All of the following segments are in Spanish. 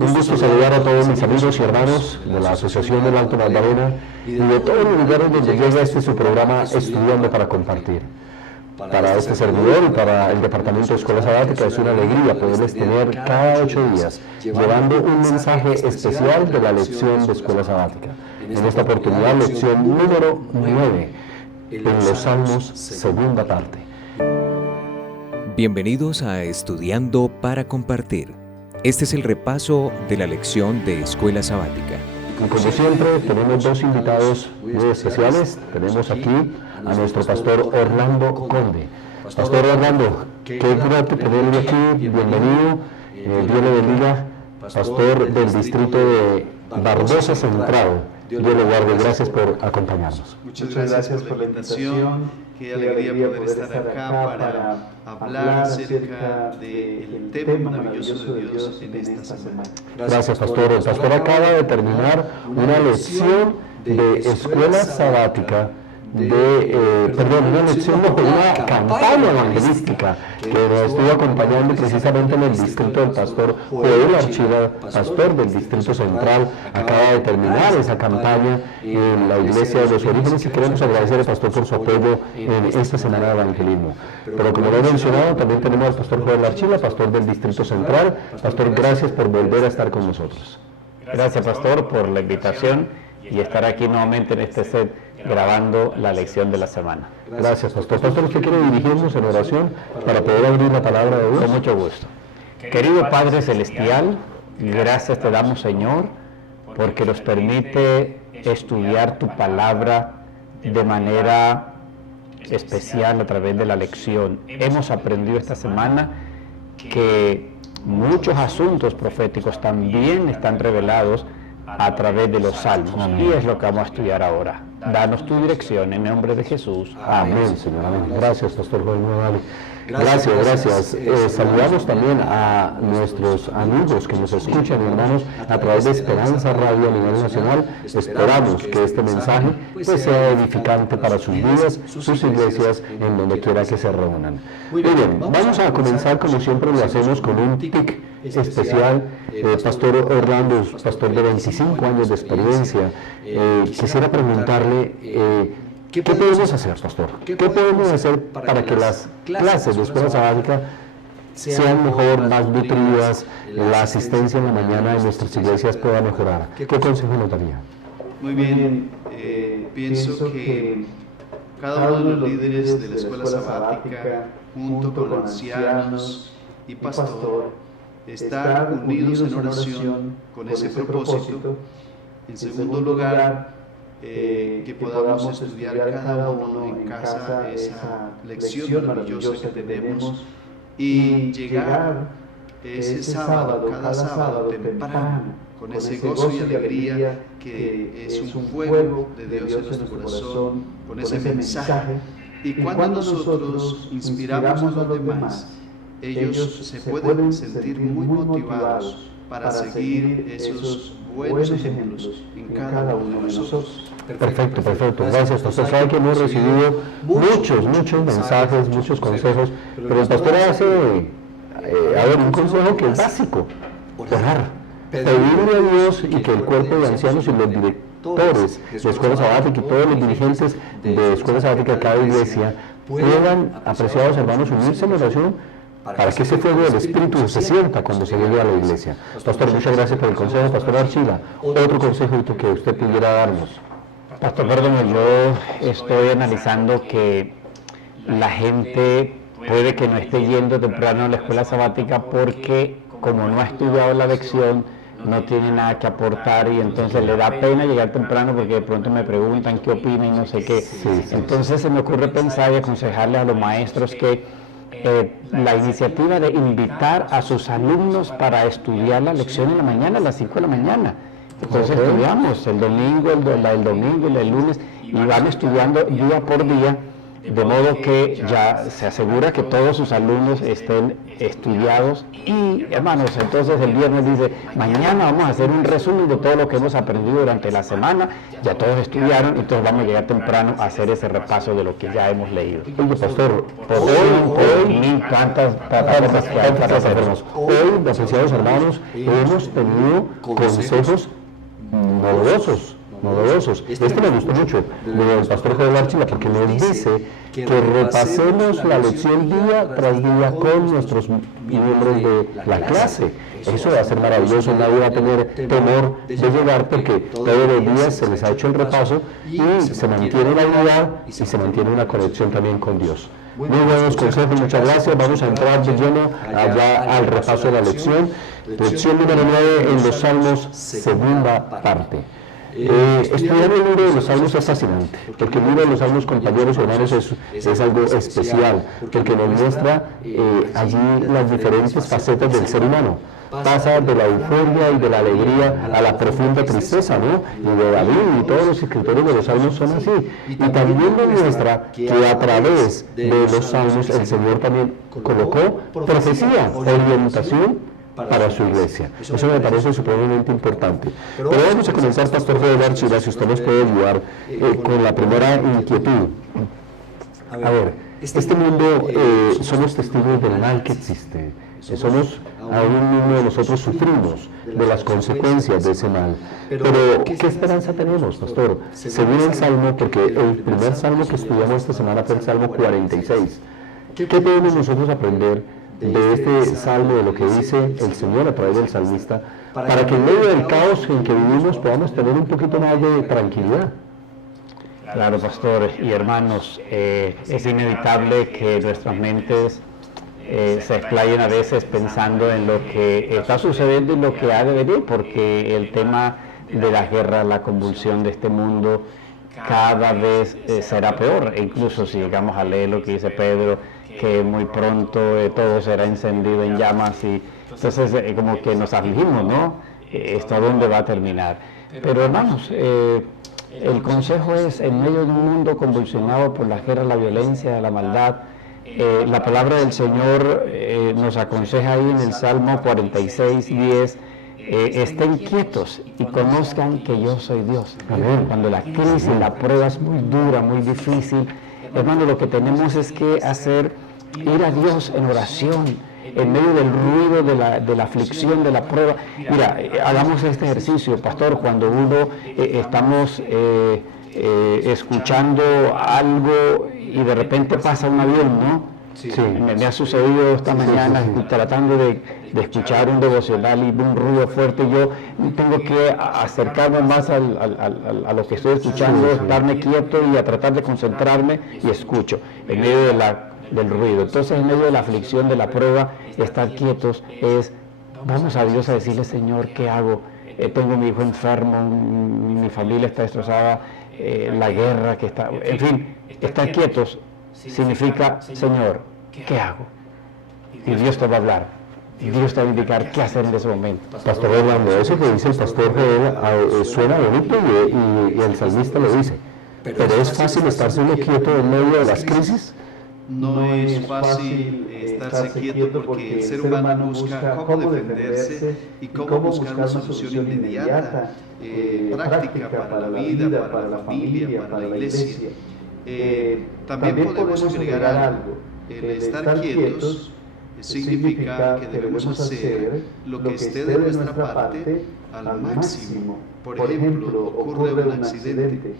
Un gusto saludar a todos mis amigos y hermanos de la Asociación del Alto Magdalena y de todos los lugares donde llega su programa Estudiando para Compartir. Para este servidor y para el Departamento de Escuela Sabática es una alegría poderles tener cada 8 días llevando un mensaje especial de la lección de Escuela Sabática. En esta oportunidad, lección número 9, en los Salmos, segunda parte. Bienvenidos a Estudiando para Compartir. Este es el repaso de la lección de Escuela Sabática. Como siempre, tenemos dos invitados muy especiales. Tenemos aquí a nuestro pastor Orlando Conde. Pastor Orlando, qué grato tenerlo aquí, bienvenido. Dios le bendiga, pastor del distrito de Barbosa Central. Dios le guarde, gracias por acompañarnos. Muchas gracias por la invitación. Qué alegría poder estar acá para hablar acerca del tema maravilloso de Dios en esta semana. Gracias, pastor. El pastor acaba de terminar una lección de Escuela Sabática, una campaña evangelística que nos estuvo acompañando precisamente en el distrito del pastor Joel Archila, pastor del distrito central. Acaba de terminar esa campaña en la iglesia de los orígenes y queremos agradecer al pastor por su apoyo en esta semana de evangelismo. Pero como lo he mencionado, también tenemos al pastor Joel Archila, pastor del distrito central. Pastor, gracias por volver a estar con nosotros. Gracias, pastor, por la invitación y estar aquí nuevamente en este set grabando la lección de la semana. Gracias, pastor. Pastor, ¿usted quiere dirigirnos en oración para poder abrir la palabra de Dios? Con mucho gusto. Querido Padre Celestial, gracias te damos, Señor, porque nos permite estudiar tu palabra de manera especial a través de la lección. Hemos aprendido esta semana que muchos asuntos proféticos también están revelados a través de los salmos. Y es lo que vamos a estudiar ahora. Danos tu dirección en el nombre de Jesús. Amén, Señor. Amén. Gracias, pastor Joel. Gracias. Saludamos también a nuestros amigos que nos escuchan, hermanos, a través de Esperanza Radio a nivel nacional. Esperamos que este mensaje sea edificante para sus vidas, sus iglesias, en donde quiera que se reúnan. Muy bien, vamos a comenzar como siempre lo hacemos con un TIC especial. Pastor Orlando, pastor de 25 años de experiencia, quisiera preguntarle, ¿qué podemos hacer, pastor? ¿Qué podemos hacer para que las clases de Escuela Sabática sean mejor, más nutridas, la asistencia en la mañana de nuestras iglesias pueda mejorar? ¿Qué consejo nos daría? Muy bien, pienso que cada uno de los líderes de la Escuela Sabática, junto con los ancianos y pastor, estar unidos en oración con ese propósito. En segundo lugar, que podamos estudiar cada uno en casa esa lección maravillosa que tenemos y llegar ese sábado, cada sábado temprano, con ese gozo y alegría que es un fuego de Dios en nuestro corazón, con ese mensaje. Y cuando nosotros inspiramos a los demás, ellos se pueden sentir muy motivados para seguir esos buenos ejemplos en cada uno de nosotros. Perfecto. Gracias, pastor. Sabe que hemos recibido muchos mensajes, muchos consejos, pero el pastor hace un consejo que es básico: orar, pedirle a Dios y que el cuerpo de ancianos y los directores de Escuela Sabática y todos los dirigentes de Escuela Sabática de cada iglesia puedan, apreciados hermanos, unirse en oración para que ese fuego del Espíritu se sienta cuando se llegue a la iglesia. Pastor, muchas gracias por el consejo. Pastor Archila, otro consejo que usted pudiera darnos. Pastor Perdomo, yo estoy analizando que la gente puede que no esté yendo temprano a la Escuela Sabática porque, como no ha estudiado la lección, no tiene nada que aportar y entonces le da pena llegar temprano porque de pronto me preguntan qué opina y no sé qué. Entonces se me ocurre pensar y aconsejarles a los maestros que la iniciativa de invitar a sus alumnos para estudiar la lección en la mañana, a las 5 de la mañana. Entonces estudiamos el domingo, el lunes, y van estudiando día por día, de modo que ya se asegura que todos sus alumnos estén estudiados. Y hermanos, entonces el viernes dice, mañana vamos a hacer un resumen de todo lo que hemos aprendido durante la semana. Ya todos estudiaron, entonces vamos a llegar temprano a hacer ese repaso de lo que ya hemos leído. Oye, pastor, Hoy mi tantas plataformas que hay para hacer. Hoy, apreciados hermanos, hemos tenido consejos novedosos. Este me gustó mucho, del pastor Joel Archila, porque nos dice que repasemos la lección día tras día con nuestros miembros de la clase. Eso va a ser maravilloso, nadie va a tener temor de llegar porque todos los días se les ha hecho el repaso y se mantiene la unidad y se mantiene una conexión también con Dios. Muy buenos consejos, muchas gracias. Vamos a entrar de lleno allá al repaso de la lección. Lección número 9 en los Salmos, segunda parte. Estudiar el libro de los Salmos es fascinante, porque el libro de los Salmos, compañeros y hermanos, es algo especial, porque nos muestra allí las diferentes facetas del ser humano. Pasa de la euforia y de la alegría a la profunda tristeza, ¿no? Y de David y todos los escritores de los Salmos son así. Y también nos muestra que a través de los Salmos el Señor también colocó profecía, orientación para su iglesia. Eso me parece supremamente importante. Pero vamos a comenzar, Pastor Joel Archila, si usted nos puede ayudar con la primera inquietud. A ver, este mundo, somos testigos del mal que existe. Aún mismo de nosotros sufrimos de las consecuencias de ese mal. Pero, ¿qué esperanza tenemos, Pastor? Según el Salmo, porque el primer Salmo que estudiamos esta semana fue el Salmo 46. ¿Qué podemos nosotros aprender de este salmo, de lo que dice el Señor a través del salmista, para que en medio del caos en que vivimos podamos tener un poquito más de tranquilidad? Claro, pastores y hermanos, es inevitable que nuestras mentes se explayen a veces pensando en lo que está sucediendo y lo que ha de venir, porque el tema de la guerra, la convulsión de este mundo cada vez será peor. E incluso si llegamos a leer lo que dice Pedro, que muy pronto todo será encendido en llamas, y entonces como que nos afligimos, ¿no? ¿Esto a dónde va a terminar? Pero hermanos, el consejo es, en medio de un mundo convulsionado por la guerra, la violencia, la maldad, la palabra del Señor nos aconseja ahí en el Salmo 46:10, estén quietos y conozcan que yo soy Dios. Amén. Cuando la crisis, la prueba es muy dura, muy difícil, hermano, lo que tenemos es que ir a Dios en oración, en medio del ruido de la aflicción, de la prueba. Mira, hagamos este ejercicio, pastor, cuando uno estamos escuchando algo y de repente pasa un avión, ¿no? Sí. Me ha sucedido esta mañana, tratando de escuchar un devocional y un ruido fuerte. Yo tengo que acercarme más a lo que estoy escuchando, estarme quieto y a tratar de concentrarme, y escucho en medio del ruido. Entonces, en medio de la aflicción, de la prueba, estar quietos vamos a Dios a decirle: Señor, ¿qué hago? Tengo a mi hijo enfermo, mi familia está destrozada, la guerra que está... En fin, estar quietos significa: Señor, ¿qué hago? Y Dios te va a hablar, y Dios te va a indicar qué hacer en ese momento. Pastor Orlando, eso que dice el pastor suena bonito y el salmista lo dice, pero ¿es fácil estarse uno quieto en medio de las crisis? No es fácil estarse quieto, porque el ser humano busca cómo defenderse y cómo buscar una solución inmediata, práctica para la vida, para la familia, para la iglesia. También podemos agregar algo: el estar quietos significa que debemos hacer lo que esté de nuestra parte al máximo. Por ejemplo, ocurre un accidente,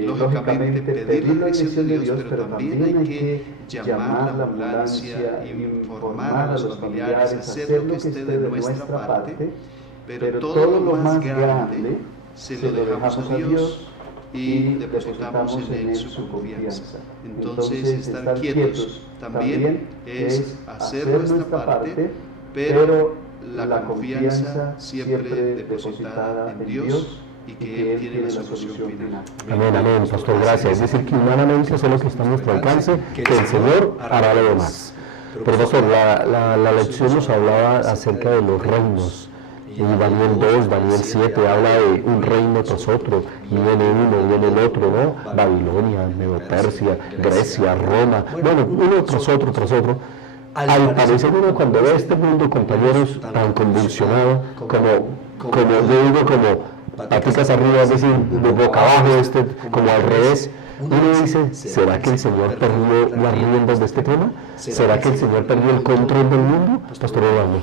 lógicamente pedir la bendición de Dios, pero también hay que llamar a la ambulancia, informar a los familiares, hacer lo que esté de nuestra parte, pero todo lo más grande se lo dejamos a Dios y depositamos en Él su confianza. Entonces, estar quietos también es hacer nuestra parte, pero la confianza siempre depositada en Dios, y que Él tiene la solución final. Amén, amén, pastor, gracias. Es decir, que humanamente hacer lo que está a nuestro alcance, que el Señor hará lo demás. Pero pastor, la lección nos hablaba acerca de los reinos. Y Daniel 2, Daniel 7 habla de un reino tras otro, y viene uno, viene el otro, ¿no? Babilonia, Medo-Persia, Grecia, Roma, bueno, uno tras otro, tras otro. Al parecer, uno cuando ve este mundo, compañeros, tan convulsionado, como yo digo, como paticas arriba, es decir, de boca abajo, como al revés, Uno dice, ¿será que el Señor perdió las riendas de este tema? ¿Será que el Señor perdió el control del mundo? Pastor Orlando.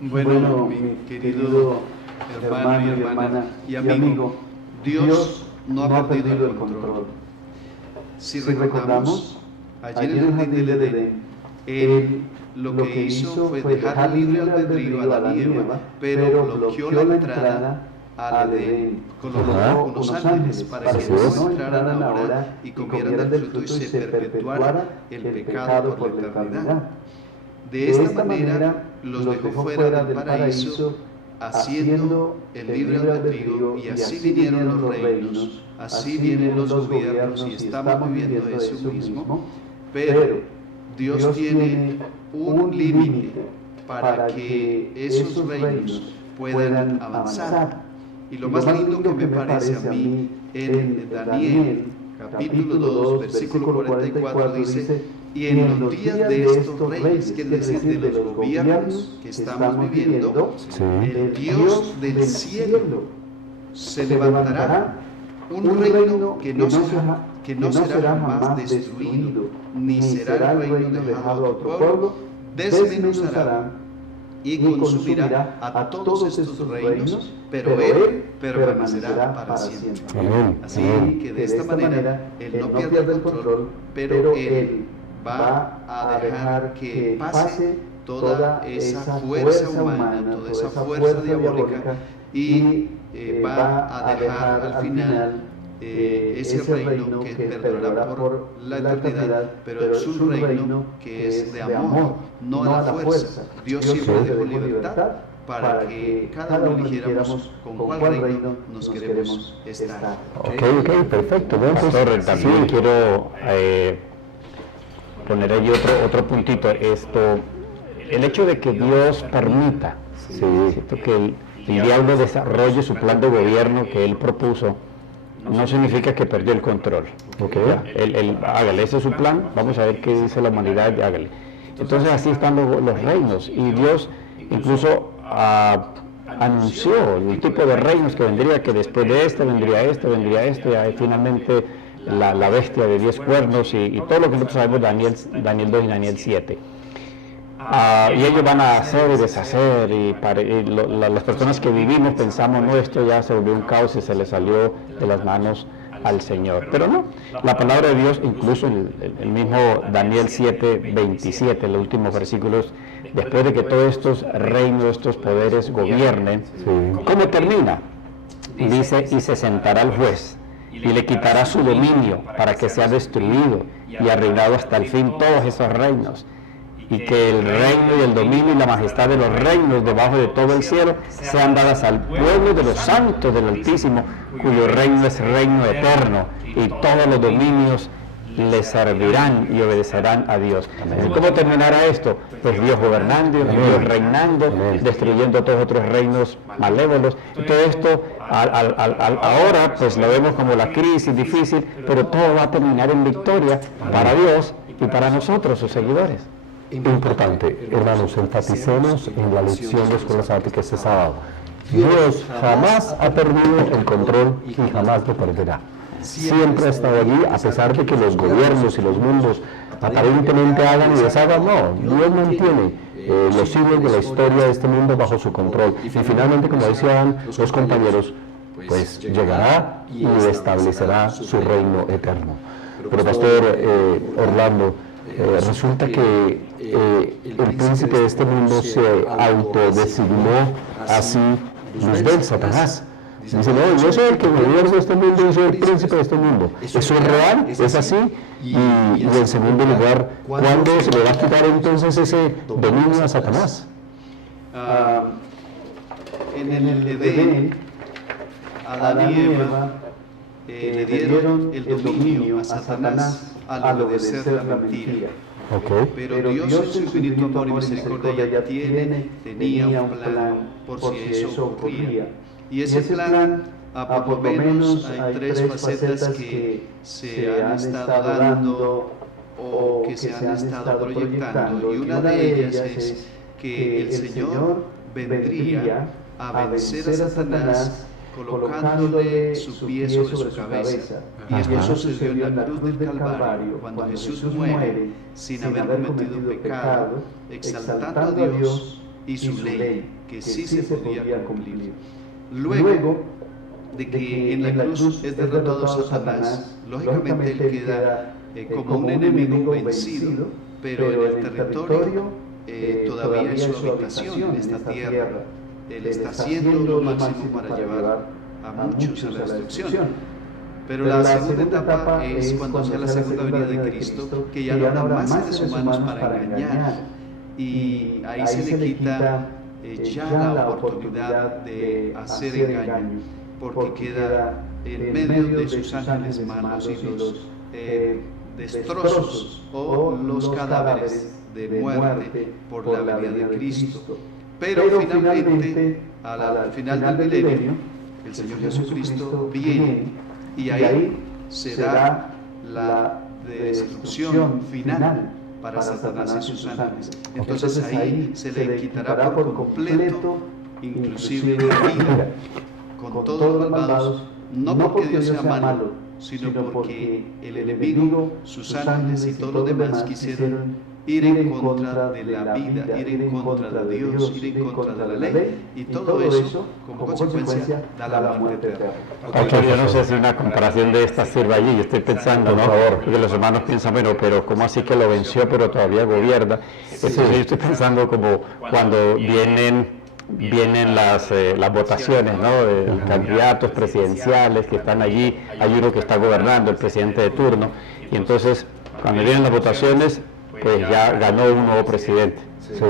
Bueno, mi querido hermano y hermana y amigo, Dios no ha perdido el control. Si recordamos, allí en el jardín del Edén, Él lo que hizo fue dejar libre albedrío a Adán y Eva, pero bloqueó la entrada al Edén, colocó unos ángeles para que no entraran ahora y comieran del fruto y se perpetuara el pecado por la eternidad. De esta manera los dejó fuera del paraíso, haciendo el libre albedrío, y así vinieron los reinos, así vienen los gobiernos, y estamos viviendo eso mismo, pero Dios tiene un límite para que esos reinos puedan avanzar. Y lo más lindo que me parece a mí en Daniel, capítulo 2, versículo 44, dice: y en los días de estos reyes, que es decir, de los gobiernos que estamos viviendo, el Dios del cielo se levantará un reino que no será jamás destruido, ni será el reino dejado a otro pueblo, desmenuzará y consumirá a todos estos reinos, pero Él permanecerá para siempre. Así que de esta manera Él no pierde el control, pero Él va a dejar que pase toda esa fuerza humana, toda esa fuerza diabólica, y va a dejar al final ese reino que perdurará por la eternidad, pero es un reino que es de amor, no de la fuerza. Dios siempre dejó libertad para que cada uno eligiéramos con cuál reino nos queremos estar. Ok, perfecto. Bueno, Pastor, también quiero poner ahí otro puntito. El hecho de que Dios permita que el diablo desarrolle su plan de gobierno que él propuso, no significa que perdió el control. Él hágale, ese es su plan, vamos a ver qué dice la humanidad, hágale. Entonces así están los reinos, y Dios incluso anunció el tipo de reinos que vendría, que después de vendría y finalmente la bestia de 10 cuernos y todo lo que nosotros sabemos de Daniel 2 y Daniel 7. Y ellos van a hacer y deshacer, y las personas que vivimos pensamos, no, esto ya se volvió un caos y se le salió de las manos al Señor. Pero no, la palabra de Dios, incluso el mismo Daniel 7, 27, los últimos versículos, después de que todos estos reinos, estos poderes gobiernen, ¿cómo termina? Dice, y se sentará el juez, y le quitará su dominio para que sea destruido y arruinado hasta el fin todos esos reinos, y que el reino y el dominio y la majestad de los reinos debajo de todo el cielo sean dadas al pueblo de los santos del Altísimo, cuyo reino es reino eterno, y todos los dominios le servirán y obedecerán a Dios. ¿Y cómo terminará esto? Pues Dios gobernando, Dios reinando, destruyendo todos otros reinos malévolos. Y todo esto ahora pues lo vemos como la crisis difícil, pero todo va a terminar en victoria para Dios y para nosotros, sus seguidores. Importante, hermanos, enfaticemos en la lección de escuela sabática este sábado. Dios jamás ha perdido el control y jamás lo perderá. Siempre ha estado allí, a pesar de que los gobiernos y los mundos aparentemente hagan y deshagan. No, Dios mantiene los siglos de la historia de este mundo bajo su control. Y finalmente, como decían los compañeros, pues llegará y establecerá su reino eterno. Pero Pastor Orlando, resulta que el príncipe de este mundo se autodesignó así Luzbel, Satanás. Dice, no, yo soy el que gobierna este mundo, yo soy el príncipe de este mundo. ¿Eso es real? ¿Es así? Y en segundo lugar, ¿cuándo se le va a quitar entonces ese dominio a Satanás? En el Edén, Adán y Eva le dieron el dominio a Satanás al obedecer la mentira. Pero Dios en su infinito amor y misericordia ya tenía un plan por si eso ocurría. Y ese plan, por lo menos hay tres facetas que se han estado dando o que se han estado proyectando. Y una de ellas es que el Señor vendría a vencer a Satanás colocándole su pie sobre su cabeza. Y esto sucedió en la cruz del Calvario, cuando Jesús muere sin haber cometido pecado, exaltando a Dios y su ley, que sí se podía cumplir. Luego de que en la cruz es derrotado Satanás, lógicamente él queda como un enemigo vencido, pero en el territorio todavía es su habitación en esta tierra. Él está haciendo lo máximo para llevar a muchos a la destrucción. Pero la segunda etapa es cuando sea la segunda venida de Cristo, que ya no habrá más seres humanos para engañar. Y ahí se le quita ya la oportunidad de hacer engaño, porque queda en medio de sus ángeles malos y los destrozos o los cadáveres de muerte por la venida de Cristo. Pero finalmente, al final del milenio, el Señor Jesucristo viene y ahí se da la destrucción final para Satanás y sus ángeles. Entonces ahí se le quitará por completo, inclusive la vida, con todos los malvados, no porque Dios sea malo, sino porque el enemigo, sus ángeles y todos los demás quisieron ir en contra de la vida, ir en contra de Dios, ir en contra de la ley, y todo eso, como consecuencia, da la muerte eterna. Pastor, yo no sé si una comparación de esta sirva allí, yo estoy pensando, ¿no? Porque los hermanos piensan, bueno, pero ¿cómo así que lo venció, pero todavía gobierna? Eso yo estoy pensando como cuando vienen las votaciones, ¿no? De candidatos presidenciales que están allí, hay uno que está gobernando, el presidente de turno, y entonces cuando vienen las votaciones, pues ya ganó un nuevo presidente. Sí.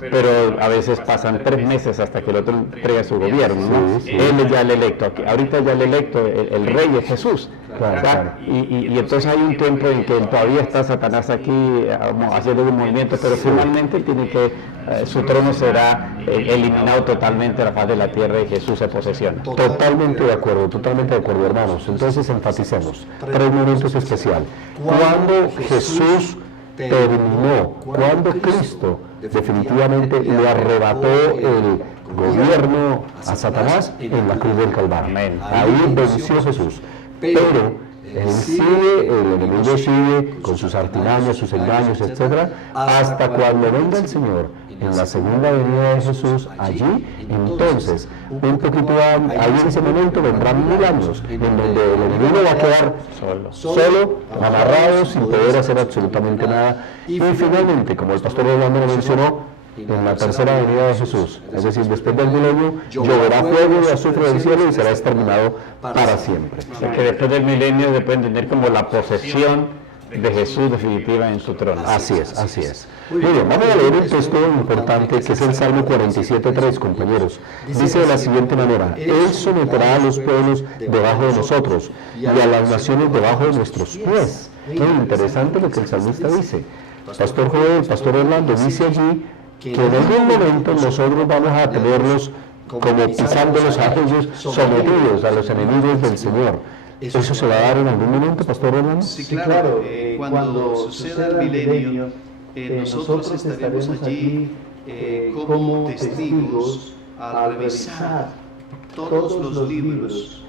Pero a veces pasan 3 meses hasta que el otro entrega su gobierno, ¿no? Él es ya el electo, ahorita ya el electo, el rey es Jesús. Claro. Y entonces hay un tiempo en que todavía está Satanás aquí haciendo un movimiento, pero finalmente tiene que, su trono será eliminado totalmente de la faz de la tierra y Jesús se posesiona. Totalmente de acuerdo, hermanos. Entonces enfaticemos 3 momentos especiales. Cuando Jesús terminó, cuando Cristo definitivamente le arrebató el gobierno a Satanás en la cruz del Calvario. Ahí venció Jesús. Pero él sigue, el enemigo sigue con sus artimañas, sus engaños, etcétera, hasta cuando venga el Señor en la segunda venida de Jesús allí. Entonces, un poquito ahí en ese momento vendrán 1000 años en donde el enemigo va a quedar solo, amarrado, sin poder hacer absolutamente nada. Y finalmente, como el pastor Orlando lo mencionó, en la tercera venida de Jesús, es decir, después del milenio, lloverá fuego y azufre del cielo y será exterminado para siempre. O sea que después del milenio se puede entender como la posesión de Jesús definitiva en su trono. Así es, así es. Muy bien, vamos a leer un texto importante que es el Salmo 47:3, compañeros. Dice de la siguiente manera: Él someterá a los pueblos debajo de nosotros y a las naciones debajo de nuestros pies. Muy interesante lo que el salmista dice. Pastor Joel, Pastor Orlando dice allí que en algún momento nosotros vamos a tenerlos como pisándolos a ellos, sometidos a los enemigos del Señor. ¿Eso se va a dar en algún momento, Pastor Orlando? Sí, claro. Cuando suceda el milenio, nosotros estaremos allí como testigos al revisar todos los libros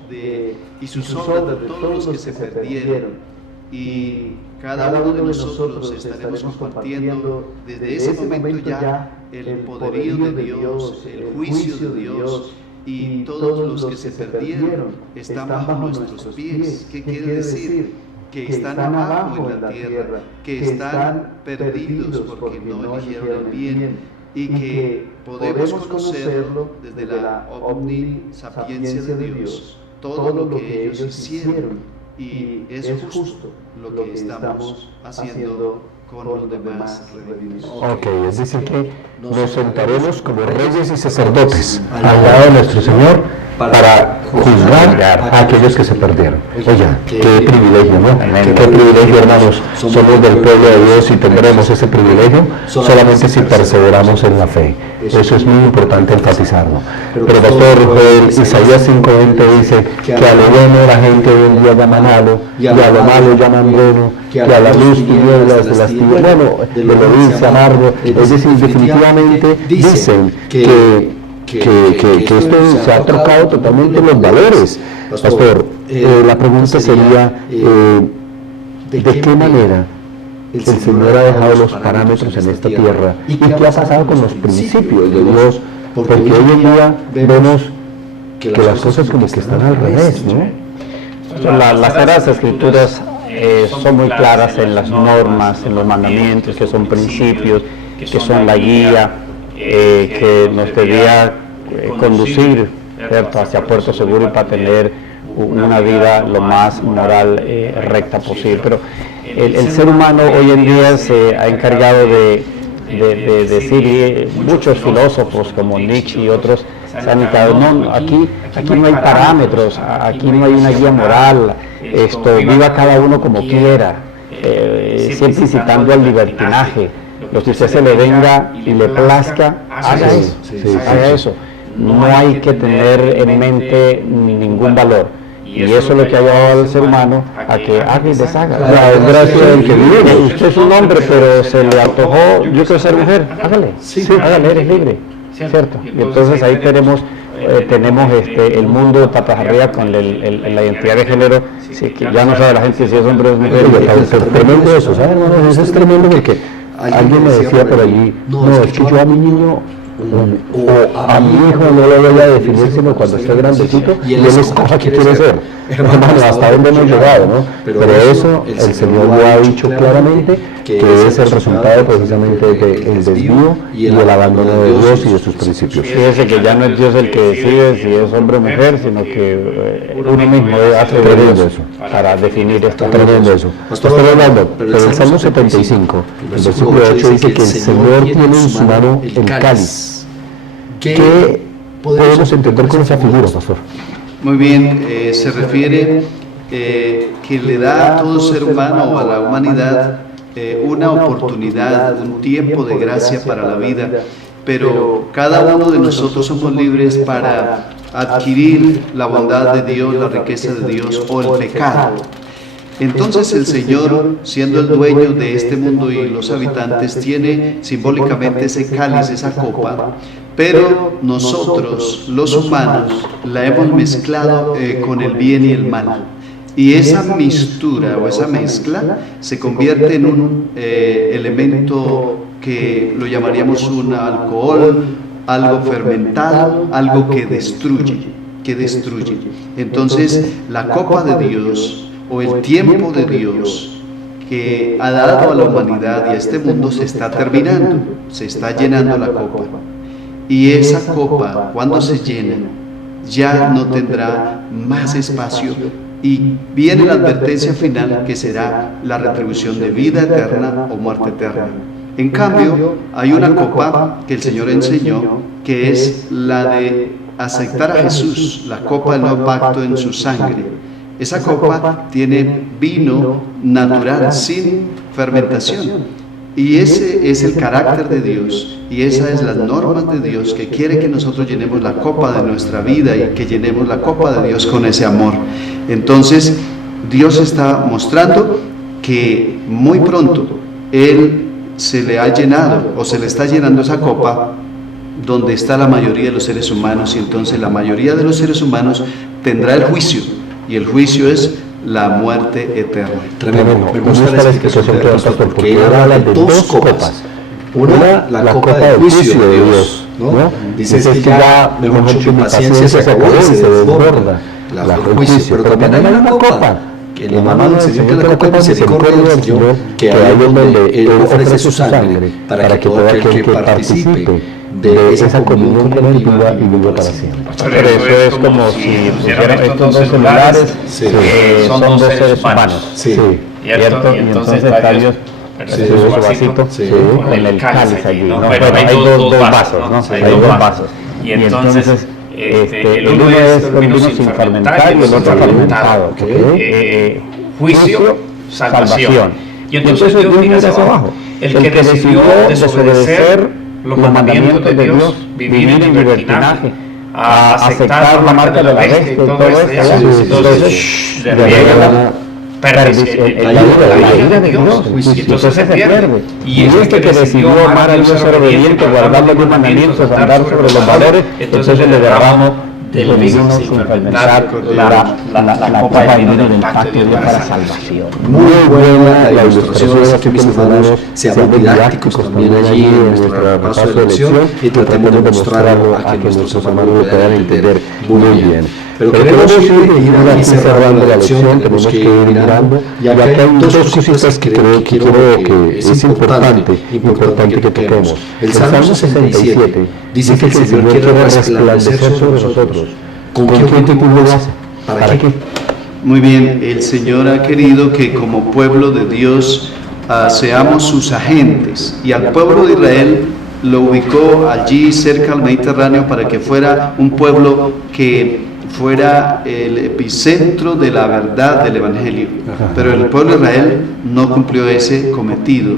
y sus obras de todos los que se perdieron. Y cada uno de nosotros estaremos compartiendo desde ese momento ya el poderío de Dios, el juicio de Dios, y todos los que se perdieron están bajo nuestros pies. ¿Qué quiere decir? Que están abajo en la tierra, que están perdidos porque no eligieron el bien, y que podemos conocerlo desde la omnisapiencia de Dios, todo lo que ellos hicieron. Y es justo lo que estamos haciendo con los demás redimidos. Ok, es decir que nos sentaremos como reyes y sacerdotes al lado de nuestro Señor para juzgar a aquellos que se perdieron. Oiga, qué privilegio, ¿no? Qué privilegio, hermanos. Somos del pueblo de Dios y tendremos ese privilegio solamente si perseveramos en la fe. Eso es muy importante enfatizarlo. Pero Pastor Joel, Isaías 5:20 dice que a lo bueno la gente hoy en día llama malo, y a lo malo llaman bueno, que a la luz tinieblas de las tinieblas, bueno, de lo dulce amargo. Es decir, definitivamente dicen que que esto se ha trocado totalmente los valores. Pastor, la pregunta sería, ¿de qué manera el Señor ha dejado los parámetros en esta tierra? ¿Y qué ha pasado con los principios de Dios? Porque hoy en día vemos que las cosas como que están al revés, ¿no? Las Sagradas Escrituras son muy claras en las normas, en los mandamientos, que son principios, que son la guía, que nos debía conducir, ¿cierto?, hacia Puerto Seguro y para tener una vida lo más moral, recta posible. Pero el ser humano hoy en día se ha encargado de decir, muchos filósofos como Nietzsche y otros se han indicado, no, aquí no hay parámetros, aquí no hay una guía moral, viva cada uno como quiera, siempre incitando al libertinaje. Lo que usted se le venga y le plazca, haga eso, haga eso. No hay que tener en mente ningún valor. Y eso es lo que ha llevado al ser humano a que haga y deshaga. La desgracia del que vive. Usted es un hombre, pero se le antojó, yo quiero ser mujer, hágale, hágale, eres libre, ¿cierto? Y entonces ahí tenemos el mundo patas arriba con la identidad de género, que ya no sabe la gente si es hombre o es mujer. Es tremendo eso, ¿sabes, hermano? Eso es tremendo porque alguien me decía por allí, no, es que yo a mi niño o a mi hijo no lo voy a definir sino cuando esté grandecito y él escoja qué quiere ser. Hermano, hasta dónde hemos llegado, ¿no? Pero eso el Señor lo ha dicho claramente, que es el resultado precisamente del desvío y el abandono de Dios y de sus principios. Fíjese que ya no es Dios el que decide si es hombre o mujer, sino que uno mismo hace tremendo eso para definir esto. Tremendo eso. Pastor Orlando, pero el Salmo 75, el versículo 8 dice que el Señor tiene en su mano el cáliz. ¿Qué podemos entender con esa figura, pastor? Muy bien, se refiere que le da a todo ser humano o a la humanidad una oportunidad, un tiempo de gracia para la vida, pero cada uno de nosotros somos libres para adquirir la bondad de Dios, la riqueza de Dios o el pecado. Entonces el Señor, siendo el dueño de este mundo y los habitantes, tiene simbólicamente ese cáliz, esa copa, pero nosotros, los humanos, la hemos mezclado con el bien y el mal. Y esa mixtura o esa mezcla se convierte en un elemento que lo llamaríamos un alcohol, algo fermentado, algo que destruye. Entonces la copa de Dios o el tiempo de Dios que ha dado a la humanidad y a este mundo se está terminando, se está llenando la copa. Y esa copa, cuando se llena, ya no tendrá más espacio y viene la advertencia final que será la retribución de vida eterna o muerte eterna. En cambio, hay una copa que el Señor enseñó, que es la de aceptar a Jesús, la copa del nuevo pacto en su sangre. Esa copa tiene vino natural, sin fermentación. Y ese es el carácter de Dios y esas es las normas de Dios que quiere que nosotros llenemos la copa de nuestra vida y que llenemos la copa de Dios con ese amor. Entonces Dios está mostrando que muy pronto Él se le ha llenado o se le está llenando esa copa donde está la mayoría de los seres humanos, y entonces la mayoría de los seres humanos tendrá el juicio, y el juicio es la muerte eterna. Tremendo. Me gusta la explicación que da el pastor, porque él habla de dos copas. Una, la copa del juicio de Dios, ¿no? Dice que ya, mejor dicho, mi paciencia se acabó y se desborda el juicio. Pero también hay una copa que le mano del Señor, que es la copa de misericordia del Señor, que ahí es donde Él ofrece su sangre para que todo aquel que participe de esa comunión con Él viva y viva para siempre. Pero eso es como si pusieran estos dos celulares, son dos seres humanos, ¿cierto? Y entonces está Dios su vasito con el cáliz allí, ¿no? Pero hay dos vasos, ¿no? Hay dos vasos. Y entonces el uno es el vino sin fermentar y el otro fermentado. Juicio, salvación. Y entonces Dios mira hacia abajo. El que decidió desobedecer los mandamientos de Dios, vivir en libertinaje, a aceptar la marca de la bestia y todo eso, entonces la ira de Dios, y entonces se pierde. Y este que decidió amar a Dios, ser obediente, guardar los mandamientos, andar sobre los valores, entonces le derramamos del vino su enfermedad, la copa de vino del pacto de Dios para salvación. Muy buena la ilustración, aquí mis hermanos seamos didácticos también allí en nuestro repaso de lección y tratemos de mostrarlo a que nuestros hermanos lo puedan entender muy bien. Pero queremos ir aquí cerrando la lección, tenemos que ir mirando, y acá hay dos cositas que creo que es importante que toquemos. El Salmo 67 dice que el Señor quiere resplandecer sobre nosotros. ¿Con qué objetivo lo hace? ¿Para qué? Muy bien, el Señor ha querido que como pueblo de Dios seamos sus agentes, y al pueblo de Israel lo ubicó allí cerca al Mediterráneo para que fuera un pueblo que fuera el epicentro de la verdad del Evangelio. Pero el pueblo de Israel no cumplió ese cometido.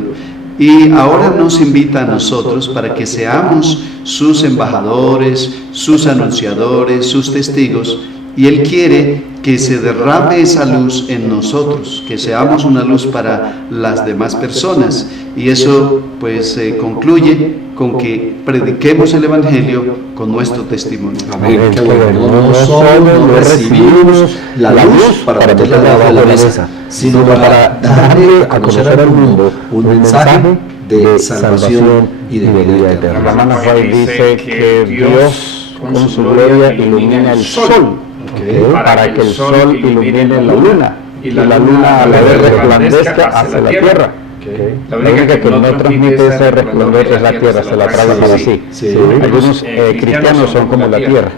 Y ahora nos invita a nosotros para que seamos sus embajadores, sus anunciadores, sus testigos. Y Él quiere que se derrame esa luz en nosotros, que seamos una luz para las demás personas. Y eso pues concluye con que prediquemos el Evangelio con nuestro testimonio. Amén. Qué bueno. No solo recibimos la luz para meterla debajo de la mesa, sino para darle a conocer al mundo un mensaje de salvación y de vida eterna. La hermana White dice que Dios con su gloria ilumina el sol, para que el sol ilumine la luna, y la luna a la vez resplandezca hacia la tierra. La única que no transmite ese resplandor es la tierra, se la traduce así. Algunos cristianos son como la tierra.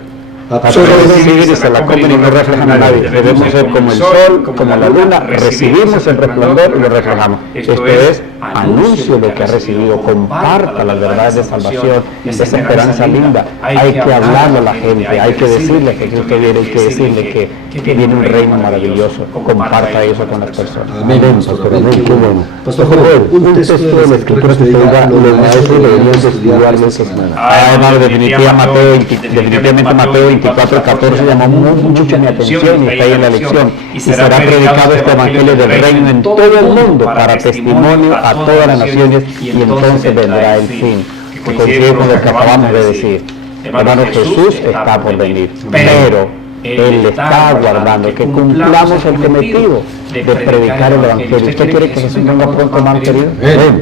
Solo reciben y se la comen y no reflejan a nadie. Debemos ser como el sol, como la luna, recibimos el resplandor y lo reflejamos. Esto es anuncio de que ha recibido, comparta las verdades de salvación, esa esperanza linda. Hay que hablarle a la gente, hay que decirle que Cristo viene, hay que decirle que viene un reino maravilloso. Comparta eso con las personas. Amén, pastor, amén, qué bueno. Pastor Joel, un texto de la Escritura que te diga, los maestros deberían de estudiarlo esta semana. Hermano, definitivamente Mateo 24:14 llamó mucho mi atención y está ahí en la lección. Y será predicado este evangelio del reino en todo el mundo para testimonio a todas las naciones, y entonces vendrá el fin. Coincide con lo que acabamos de decir. Hermano, Jesús está por venir, pero Él está aguardando que cumplamos el cometido de predicar el evangelio. ¿Usted quiere que Jesús venga pronto, hermano querido?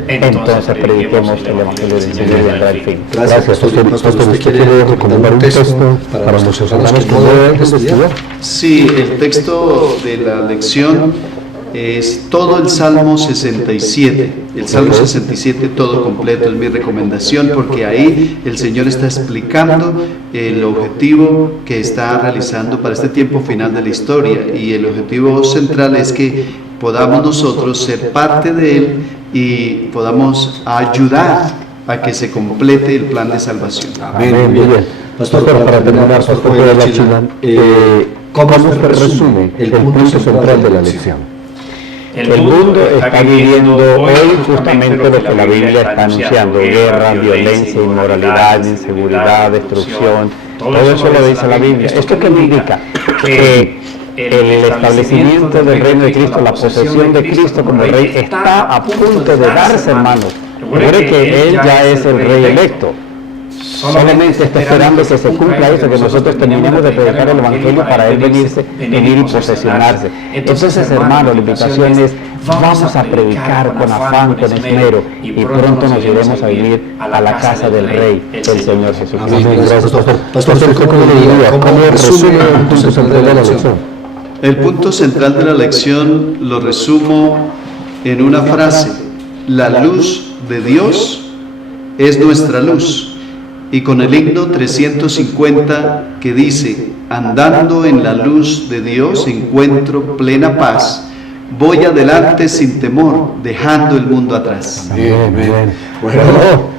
Entonces prediquemos el evangelio del Señor y vendrá el fin. Gracias, pastor. ¿Usted quiere recomendar un texto para nuestros hermanos que no deben estudiar? Sí, el texto de la lección es todo el Salmo 67. El Salmo 67 todo completo es mi recomendación, porque ahí el Señor está explicando el objetivo que está realizando para este tiempo final de la historia, y el objetivo central es que podamos nosotros ser parte de Él y podamos ayudar a que se complete el plan de salvación. Amén, muy bien. Pastor, para terminar, pastor Joel Achilán, ¿cómo se resume el punto central de la lección? El mundo está viviendo hoy justamente lo que la Biblia está anunciando: guerra, violencia, inmoralidad, inseguridad, destrucción. Todo eso lo dice la Biblia. ¿Esto qué indica? Que el establecimiento del reino de Cristo, la posesión de Cristo como rey, está a punto de darse, hermanos. Recuerde que Él ya es el rey electo. Solamente está esperando que se cumpla eso, que nosotros terminemos de predicar el evangelio para Él venir y posesionarse. Entonces, hermano, la invitación es: vamos a predicar con afán, con esmero, y pronto nos iremos a vivir a la casa del Rey, el Señor Jesucristo. Gracias, pastor. Pastor, ¿cómo resume el punto central de la lección? El punto central de la lección lo resumo en una frase: la luz de Dios es nuestra luz. Y con el himno 350 que dice: andando en la luz de Dios encuentro plena paz, voy adelante sin temor, dejando el mundo atrás. Bien. Bueno,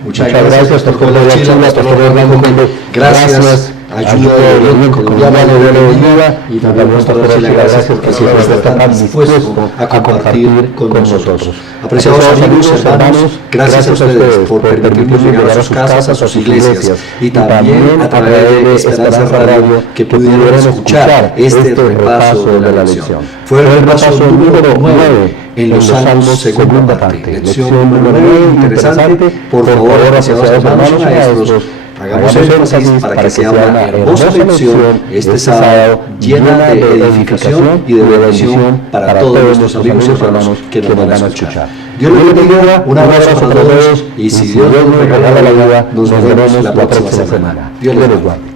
muchas gracias, pastor Joel Achilán, pastor Hernando Conde. Gracias ayuda de Oriente Colombiano de Ayuda, y también Pastor Archila, gracias porque siempre está tan dispuesto a compartir con nosotros. Apreciados amigos, hermanos, gracias a ustedes por permitirnos llegar a sus casas, a sus iglesias, y también a través de Esperanza Radio que pudieron escuchar este repaso de la lección. Fue el repaso número 9 en los Salmos, segunda parte. Lección número 9, interesante. Por favor, apreciados hermanos y maestros, hagamos énfasis para que sea una hermosa lección este sábado, llena de edificación y de bendición para todos nuestros amigos y hermanos que nos van a escuchar. Dios les bendiga, un abrazo para todos y si Dios nos regala la vida, nos veremos la próxima semana. Dios les guarde.